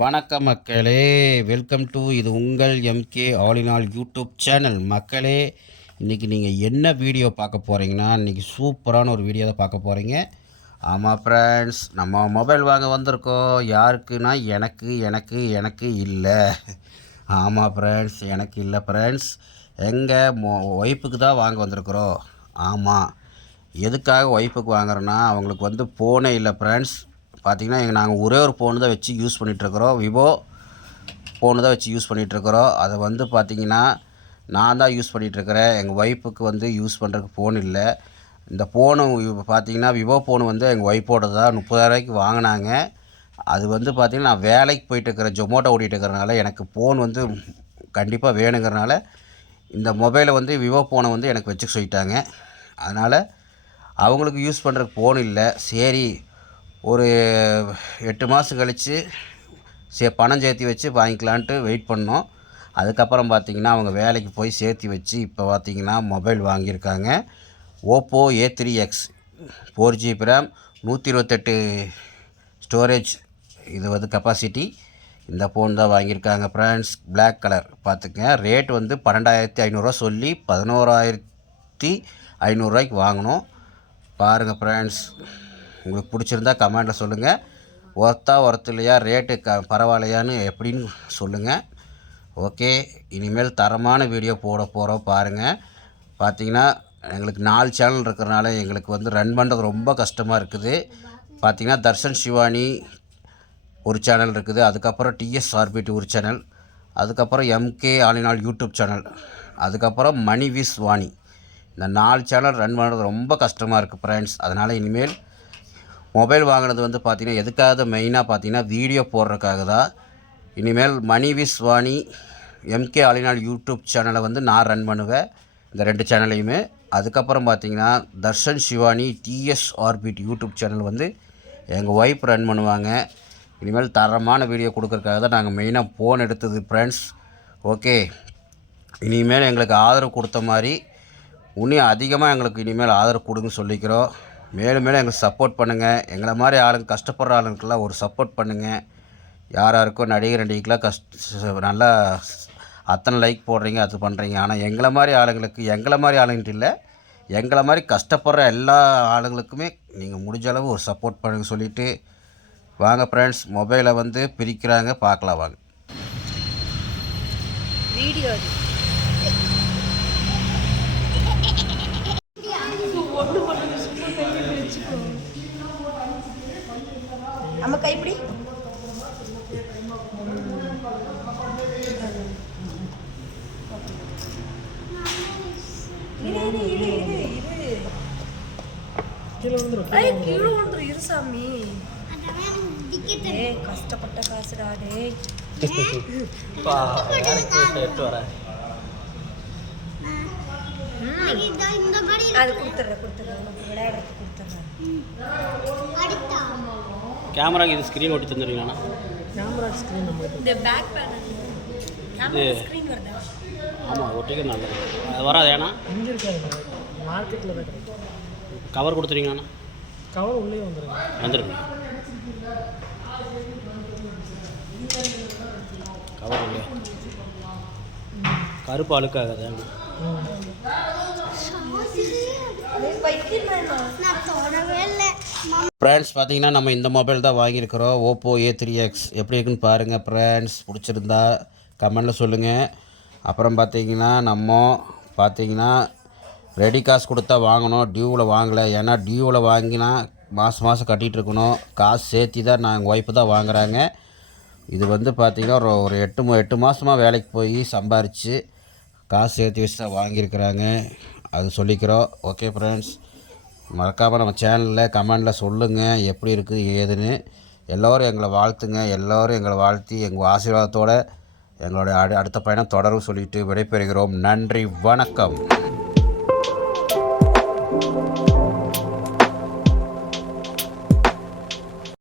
வணக்கம் மக்களே. Welcome to இது உங்கள் MK all in all YouTube channel மக்களே இன்றைக்கி நீங்கள் என்ன வீடியோ பார்க்க போகிறீங்கன்னா இன்றைக்கி சூப்பரான ஒரு வீடியோ தான் பார்க்க போகிறீங்க ஆமாம் ஃப்ரெண்ட்ஸ் நம்ம மொபைல் வாங்க வந்திருக்கோம். யாருக்குன்னா எனக்கு எனக்கு எனக்கு இல்லை. ஆமாம் ஃப்ரெண்ட்ஸ் எனக்கு இல்லை ஃப்ரெண்ட்ஸ் எங்கள் மொ ஒய்ஃபுக்கு தான் வாங்க வந்திருக்குறோம். ஆமாம் எதுக்காக ஒய்ஃபுக்கு வாங்குறோன்னா அவங்களுக்கு வந்து ஃபோனே இல்லை ஃப்ரெண்ட்ஸ் பார்த்திங்கன்னா எங்கள் நாங்கள் ஒரே ஒரு ஃபோனு தான் வச்சு யூஸ் பண்ணிகிட்ருக்குறோம் விவோ ஃபோனு தான் வச்சு யூஸ் பண்ணிகிட்ருக்குறோம் அதை வந்து பார்த்திங்கன்னா நான் தான் யூஸ் பண்ணிகிட்ருக்கிறேன் எங்கள் ஒய்ஃபுக்கு வந்து யூஸ் பண்ணுறதுக்கு ஃபோன் இல்லை. இந்த ஃபோனு பார்த்திங்கன்னா விவோ ஃபோனு வந்து எங்கள் ஒய்ஃபோட தான். முப்பதாயிரரூவாய்க்கு வாங்கினாங்க. அது வந்து பார்த்திங்கன்னா நான் வேலைக்கு போயிட்டுருக்குறேன் ஜொமோட்டோ ஜொமேட்டோ இருக்கிறனால எனக்கு ஃபோன் வந்து கண்டிப்பாக வேணுங்கிறனால இந்த மொபைலை வந்து விவோ ஃபோனை வந்து எனக்கு வச்சுக்க சொல்லிட்டாங்க. அதனால் அவங்களுக்கு யூஸ் பண்ணுறதுக்கு ஃபோன் இல்லை. சரி ஒரு எட்டு மாதம் கழித்து சே பணம் சேர்த்து வச்சு வாங்கிக்கலான்ட்டு வெயிட் பண்ணோம். அதுக்கப்புறம் பார்த்திங்கன்னா அவங்க வேலைக்கு போய் சேர்த்து வச்சு இப்போ பார்த்திங்கன்னா மொபைல் வாங்கியிருக்காங்க. Oppo A three X four GB RAM நூற்றி இருபத்தெட்டு ஸ்டோரேஜ் இது வந்து கெப்பாசிட்டி இந்த ஃபோன் தான் வாங்கியிருக்காங்க ப்ரான்ஸ் பிளாக் கலர் பார்த்துக்கங்க ரேட் வந்து பன்னெண்டாயிரத்தி ஐநூறுரூவா சொல்லி பதினோராயிரத்தி ஐநூறுரூவாய்க்கு வாங்கினோம். பாருங்கள் ப்ரான்ஸ் உங்களுக்கு பிடிச்சிருந்தா கமெண்ட்டில் சொல்லுங்கள் ஒர்த்தா ஒர்த்து இல்லையா ரேட்டு க பரவாயில்லையான்னு எப்படின்னு சொல்லுங்கள் ஓகே இனிமேல் தரமான வீடியோ போட போகிறோம் பாருங்கள் பார்த்தீங்கன்னா எங்களுக்கு நாலு சேனல் இருக்கிறனால எங்களுக்கு வந்து ரன் பண்ணுறது ரொம்ப கஷ்டமாக இருக்குது. பார்த்தீங்கன்னா தர்ஷன் சிவானி ஒரு சேனல் இருக்குது. அதுக்கப்புறம் டிஎஸ் ஆர்பிடி ஒரு சேனல் அதுக்கப்புறம் எம்கே ஆலினால் யூடியூப் சேனல் அதுக்கப்புறம் மணி விஸ் வாணி இந்த நாலு சேனல் ரன் பண்ணுறது ரொம்ப கஷ்டமாக இருக்குது ஃப்ரெண்ட்ஸ் அதனால் இனிமேல் மொபைல் வாங்கினது வந்து பார்த்திங்கன்னா எதுக்காக மெயினாக பார்த்தீங்கன்னா வீடியோ போடுறதுக்காக தான். இனிமேல் மணி விஸ்வாணி எம்கே ஆலினால் யூடியூப் சேனலை வந்து நான் ரன் பண்ணுவேன். இந்த ரெண்டு சேனலையுமே அதுக்கப்புறம் பார்த்தீங்கன்னா Darshan Shivani DS orbit YouTube channel வந்து எங்கள் ஒய்ஃப் ரன் பண்ணுவாங்க. இனிமேல் தரமான வீடியோ கொடுக்குறக்காக தான் நாங்கள் மெயினாக ஃபோன் எடுத்தது ஃப்ரெண்ட்ஸ் ஓகே இனிமேல் எங்களுக்கு ஆதரவு கொடுத்த மாதிரி இன்னும் அதிகமாக எங்களுக்கு இனிமேல் ஆதரவு கொடுங்கன்னு சொல்லிக்கிறோம். மேலும் மேலும் எங்களுக்கு சப்போர்ட் பண்ணுங்கள் எங்களை மாதிரி ஆளுங்க கஷ்டப்படுற ஆளுங்களுக்கெல்லாம் ஒரு சப்போர்ட் பண்ணுங்கள் யார் யாருக்கும் நடிகர் நடிகைக்கெலாம் கஷ்ட நல்லா அத்தனை லைக் போடுறீங்க அது பண்ணுறீங்க ஆனால் எங்களை மாதிரி ஆளுங்களுக்கு எங்களை மாதிரி ஆளுங்கள்ட்ட இல்லை. எங்களை மாதிரி கஷ்டப்படுற எல்லா ஆளுங்களுக்குமே நீங்கள் முடிஞ்ச அளவு ஒரு சப்போர்ட் பண்ணுங்க சொல்லிவிட்டு வாங்க ஃப்ரெண்ட்ஸ் மொபைலை வந்து பிரிக்கிறாங்க பார்க்கலாம் வாங்க. வீடியோ சாமி. ஏய், கஷ்டப்பட்ட காசுடா டேய். அது கொடுத்துட்றேன் கொடுத்துட்றேன் உனக்கு விளையாடுறதுக்கு கொடுத்துட்றேன். கேமராக்கு இது ஸ்க்ரீன் இந்த பேக் பேனல் கேமரா ஸ்க்ரீன் வருதா? ஆமாம் ஒட்டிக்க நல்லது. அது வராது ஏன்னா இங்கே இருக்காது மார்க்கெட்டில் தான் கிடைக்கும். கவர் கொடுத்துருவீங்கண்ணா கவர் உள்ளே வந்துருங்க. வந்துருங்க. கவர் இல்லையா? கருப்பு அழுக்காகாது ஃப்ரெண்ட்ஸ் பார்த்தீங்கன்னா நம்ம இந்த மொபைல் தான் வாங்கியிருக்கிறோம். ஓப்போ ஏ த்ரீ எக்ஸ் எப்படி இருக்குன்னு பாருங்கள் ஃப்ரெண்ட்ஸ் பிடிச்சிருந்தா கமெண்டில் சொல்லுங்கள் அப்புறம் பார்த்தீங்கன்னா நம்ம பார்த்தீங்கன்னா ரெடி காசு கொடுத்தா வாங்கணும். டியூவில் வாங்கலை. ஏன்னா டியூவில் வாங்கினா மாதம் மாதம் கட்டிகிட்டு இருக்கணும். காசு சேர்த்தி தான் நாங்கள் ஒய்ஃபு தான் வாங்குறாங்க. இது வந்து பார்த்திங்கன்னா ஒரு ஒரு எட்டு எட்டு மாதமாக வேலைக்கு போய் சம்பாரித்து காசு சேர்த்து வச்சு தான் வாங்கியிருக்கிறாங்க. அது சொல்லிக்கிறோம். ஓகே ஃப்ரெண்ட்ஸ் மறக்காமல் நம்ம சேனலில் கமெண்டில் சொல்லுங்கள் எப்படி இருக்குது ஏதுன்னு. எல்லோரும் எங்களை வாழ்த்துங்க. எல்லோரும் எங்களை வாழ்த்தி எங்கள் ஆசீர்வாதத்தோடு எங்களுடைய அடு அடுத்த பயணம் தொடரும் சொல்லிட்டு விடைபெறுகிறோம். நன்றி வணக்கம்.